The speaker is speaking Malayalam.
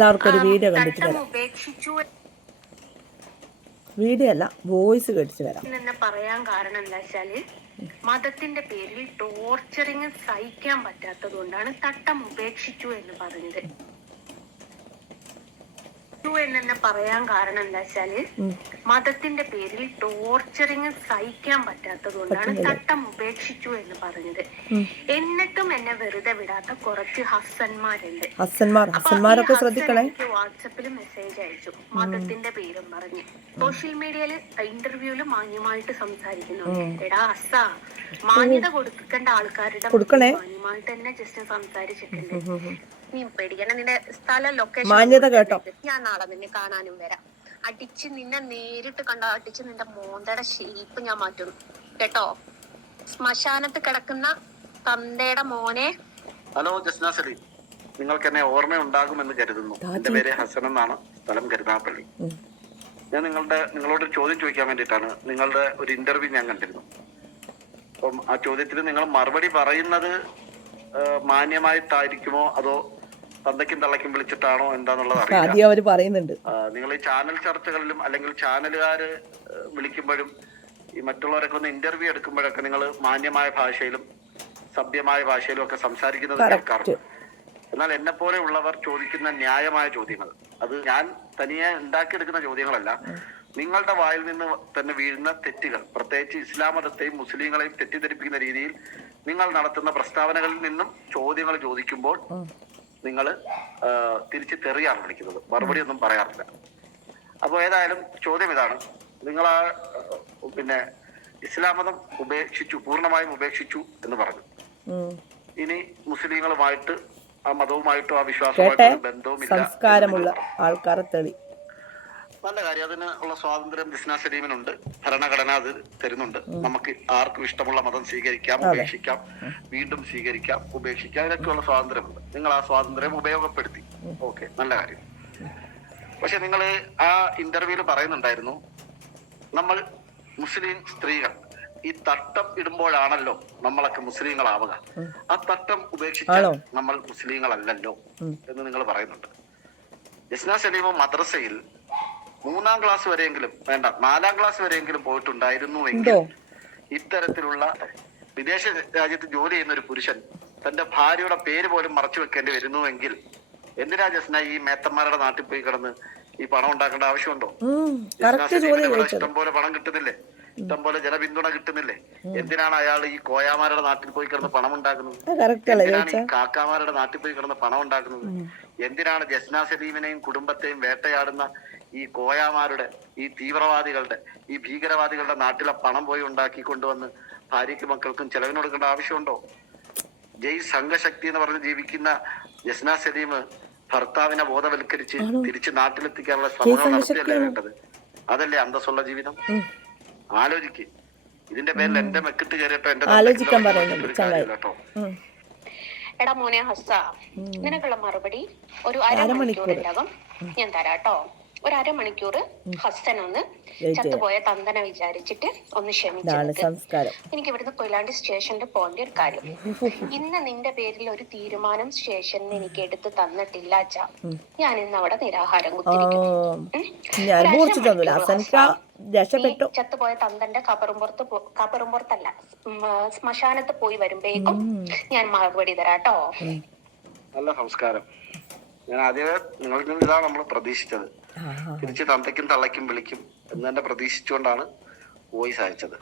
എല്ലാവർക്കും ഒരു വീഡിയോ കണ്ടിട്ട് വരാം. വീഡിയോ അല്ല, വോയിസ് കേട്ടിട്ട് വരാം. പറയാൻ കാരണം എന്താ വെച്ചാല്, മതത്തിന്റെ പേരിൽ ടോർച്ചറിങ് സഹിക്കാൻ പറ്റാത്തത് കൊണ്ടാണ് തട്ടം ഉപേക്ഷിച്ചു എന്ന് പറഞ്ഞത്. എന്നെ പറയാൻ കാരണം എന്താ വെച്ചാല്, മതത്തിന്റെ പേരിൽ ടോർച്ചറിങ് സഹിക്കാൻ പറ്റാത്തത് കൊണ്ടാണ് തട്ടം ഉപേക്ഷിച്ചു എന്ന് പറഞ്ഞത്. എന്നിട്ടും എന്നെ വെറുതെ വിടാത്ത കുറച്ച് ഹസ്സന്മാരുണ്ട്. ഹസ്സന്മാരൊക്കെ ശ്രദ്ധിക്കണേ. വാട്സപ്പിൽ മെസ്സേജ് അയച്ചു, മതത്തിന്റെ പേരും പറഞ്ഞ്. സോഷ്യൽ മീഡിയയില് ഇന്റർവ്യൂല് മാന്യമായിട്ട് സംസാരിക്കുന്നു. എടാ ഹസ്സ, മാന്യത കൊടുക്കേണ്ട ആൾക്കാരുടെ മാന്യമായിട്ട് തന്നെ ജസ്റ്റ് സംസാരിച്ചിട്ടുണ്ട്. നീ പേടിക്കണം, നിന്റെ സ്ഥലം ലൊക്കേഷൻ ഞാൻ നാളെ നിന്നെ കാണാനും വരാം. അടിച്ച് നിന്നെ നേരിട്ട് കണ്ട അടിച്ച് നിന്റെ മോന്തയുടെ ഷേപ്പ് ഞാൻ മാറ്റുന്നു കേട്ടോ. ശ്മശാനത്ത് കിടക്കുന്ന തന്തയുടെ മോനെ. ഹലോ ജസ്ന സലീം, നിങ്ങൾക്ക് എന്നെ ഓർമ്മയുണ്ടാകുമെന്ന് കരുതുന്നു. എന്റെ പേര് ഹസൻ എന്നാണ്, സ്ഥലം കരുനാഗപ്പള്ളി. ഞാൻ നിങ്ങളോട് ചോദ്യം ചോദിക്കാൻ വേണ്ടിയിട്ടാണ്. നിങ്ങളുടെ ഒരു ഇന്റർവ്യൂ ഞാൻ കണ്ടിരുന്നു. അപ്പം ആ ചോദ്യത്തിന് നിങ്ങൾ മറുപടി പറയുന്നത് മാന്യമായിട്ടായിരിക്കുമോ അതോ തന്തയ്ക്കും തള്ളയ്ക്കും വിളിച്ചിട്ടാണോ എന്താന്നുള്ളത് പറയുന്നുണ്ട്. നിങ്ങൾ ഈ ചാനൽ ചർച്ചകളിലും അല്ലെങ്കിൽ ചാനലുകാര് വിളിക്കുമ്പോഴും ഈ മറ്റുള്ളവരൊക്കെ ഒന്ന് ഇന്റർവ്യൂ എടുക്കുമ്പോഴൊക്കെ നിങ്ങൾ മാന്യമായ ഭാഷയിലും സഭ്യമായ ഭാഷയിലും ഒക്കെ സംസാരിക്കുന്നത് കേൾക്കാറുണ്ട്. എന്നാൽ എന്നെ പോലെ ഉള്ളവർ ചോദിക്കുന്ന ന്യായമായ ചോദ്യങ്ങൾ, അത് ഞാൻ തനിയെ ഉണ്ടാക്കിയെടുക്കുന്ന ചോദ്യങ്ങളല്ല, നിങ്ങളുടെ വായിൽ നിന്ന് തന്നെ വീഴുന്ന തെറ്റുകൾ, പ്രത്യേകിച്ച് ഇസ്ലാം മതത്തെയും മുസ്ലിങ്ങളെയും തെറ്റിദ്ധരിപ്പിക്കുന്ന രീതിയിൽ നിങ്ങൾ നടത്തുന്ന പ്രസ്താവനകളിൽ നിന്നും ചോദ്യങ്ങൾ ചോദിക്കുമ്പോൾ നിങ്ങൾ തിരിച്ച് തെറിയാണ് വിളിക്കുന്നത്, മറുപടി ഒന്നും പറയാറില്ല. അപ്പോൾ ഏതായാലും ചോദ്യം ഇതാണ്, നിങ്ങൾ ഇസ്ലാം മതം ഉപേക്ഷിച്ചു, പൂർണ്ണമായും ഉപേക്ഷിച്ചു എന്ന് പറഞ്ഞു. ഇനി മുസ്ലിങ്ങളുമായിട്ട് ആ മതവുമായിട്ടോ ആ വിശ്വാസവുമായിട്ടോ ബന്ധവുമില്ല. സംസ്കാരമുള്ള ആൾക്കാരെ തെളി നല്ല കാര്യം. അതിന് ഉള്ള സ്വാതന്ത്ര്യം ജസ്ന സലീമിനുണ്ട്, ഭരണഘടന അത് തരുന്നുണ്ട്. നമുക്ക് ആർക്കും ഇഷ്ടമുള്ള മതം സ്വീകരിക്കാം, ഉപേക്ഷിക്കാം, വീണ്ടും സ്വീകരിക്കാം, ഉപേക്ഷിക്കാം, ഇതൊക്കെയുള്ള സ്വാതന്ത്ര്യമുണ്ട്. നിങ്ങൾ ആ സ്വാതന്ത്ര്യം ഉപയോഗപ്പെടുത്തി, ഓക്കെ, നല്ല കാര്യം. പക്ഷെ നിങ്ങൾ ആ ഇന്റർവ്യൂവിൽ പറയുന്നുണ്ടായിരുന്നു, നമ്മൾ മുസ്ലിം സ്ത്രീകൾ ഈ തട്ടം ഇടുമ്പോഴാണല്ലോ നമ്മളൊക്കെ മുസ്ലിങ്ങളാവുക, ആ തട്ടം ഉപേക്ഷിച്ചാൽ നമ്മൾ മുസ്ലിങ്ങളല്ലല്ലോ എന്ന് നിങ്ങൾ പറയുന്നുണ്ട്. ജസ്ന സലീം മദ്രസയിൽ 3-ാം ക്ലാസ് വരെയെങ്കിലും, വേണ്ട 4-ാം ക്ലാസ് വരെയെങ്കിലും പോയിട്ടുണ്ടായിരുന്നുവെങ്കിൽ ഇത്തരത്തിലുള്ള വിദേശ രാജ്യത്ത് ജോലി ചെയ്യുന്ന ഒരു പുരുഷൻ തന്റെ ഭാര്യയുടെ പേര് പോലും മറച്ചു വെക്കേണ്ടി വരുന്നുവെങ്കിൽ എന്തിനാ ജസ്ന ഈ മേത്തന്മാരുടെ നാട്ടിൽ പോയി കിടന്ന് ഈ പണം ഉണ്ടാക്കേണ്ട ആവശ്യമുണ്ടോ? ഇഷ്ടംപോലെ പണം കിട്ടുന്നില്ലേ, ഇഷ്ടംപോലെ ജനപിന്തുണ കിട്ടുന്നില്ലേ? എന്തിനാണ് അയാൾ ഈ കോയാമാരുടെ നാട്ടിൽ പോയി കിടന്ന് പണം ഉണ്ടാക്കുന്നത്? എന്തിനാണ് ഈ കാക്കാമാരുടെ നാട്ടിൽ പോയി കിടന്ന് പണം ഉണ്ടാക്കുന്നത്? എന്തിനാണ് ജസ്ന സലീമിനെയും കുടുംബത്തെയും വേട്ടയാടുന്ന ഈ കോയാമാരുടെ, ഈ തീവ്രവാദികളുടെ, ഈ ഭീകരവാദികളുടെ നാട്ടിലെ പണം പോയി ഉണ്ടാക്കി കൊണ്ടുവന്ന് ഭാര്യയ്ക്കും മക്കൾക്കും ചെലവിന് കൊടുക്കേണ്ട ആവശ്യമുണ്ടോ? ജയ് സംഘശക്തി എന്ന് പറഞ്ഞ് ജീവിക്കുന്ന ജസ്ന സലീം ഭർത്താവിനെ ബോധവൽക്കരിച്ച് തിരിച്ച് നാട്ടിലെത്തിക്കാനുള്ള ശ്രമങ്ങൾ നടത്തിയല്ലേ വേണ്ടത്? അതല്ലേ അന്തസ്സുള്ള ജീവിതം? ആലോചിക്ക്. ഇതിന്റെ പേരിൽ എന്റെ മെക്കിട്ട് കയറിയപ്പോ എന്റെ കേട്ടോ. എടാ മോനെ ഹസ്സ, നിനക്കുള്ള മറുപടി ഒരു അരമണിക്കൂറിനകം ഞാൻ തരാട്ടോ. ഒരു അരമണിക്കൂർ ഹസ്സൻ ഒന്ന് ചത്തുപോയ തന്തനെ വിചാരിച്ചിട്ട് ഒന്ന് ക്ഷമിച്ചു. എനിക്ക് ഇവിടുന്ന് കൊയിലാണ്ടി സ്റ്റേഷനിൽ പോകേണ്ട ഒരു കാര്യം. ഇന്ന് നിന്റെ പേരിൽ ഒരു തീരുമാനം സ്റ്റേഷനിൽ എനിക്ക് എടുത്ത് തന്നിട്ടില്ല അച്ഛാ. ഞാൻ ഇന്ന് അവിടെ നിരാഹാരം കുത്തിരിക്കും. ചത്തുപോയ തന്തന്റെ കബറുമ്പുറത്തല്ല, ശ്മശാനത്ത് പോയി വരുമ്പോഴേക്കും ഞാൻ മറുപടി തരാട്ടോ. നല്ല സംസ്കാരം. ഞാൻ ആദ്യമേ നിങ്ങളിൽ നിന്ന് ഇതാണ് നമ്മൾ പ്രതീക്ഷിച്ചത്. തിരിച്ച് തന്തയ്ക്കും തള്ളയ്ക്കും വിളിക്കും എന്ന് തന്നെ പ്രതീക്ഷിച്ചുകൊണ്ടാണ് വോയിസ് അയച്ചത്.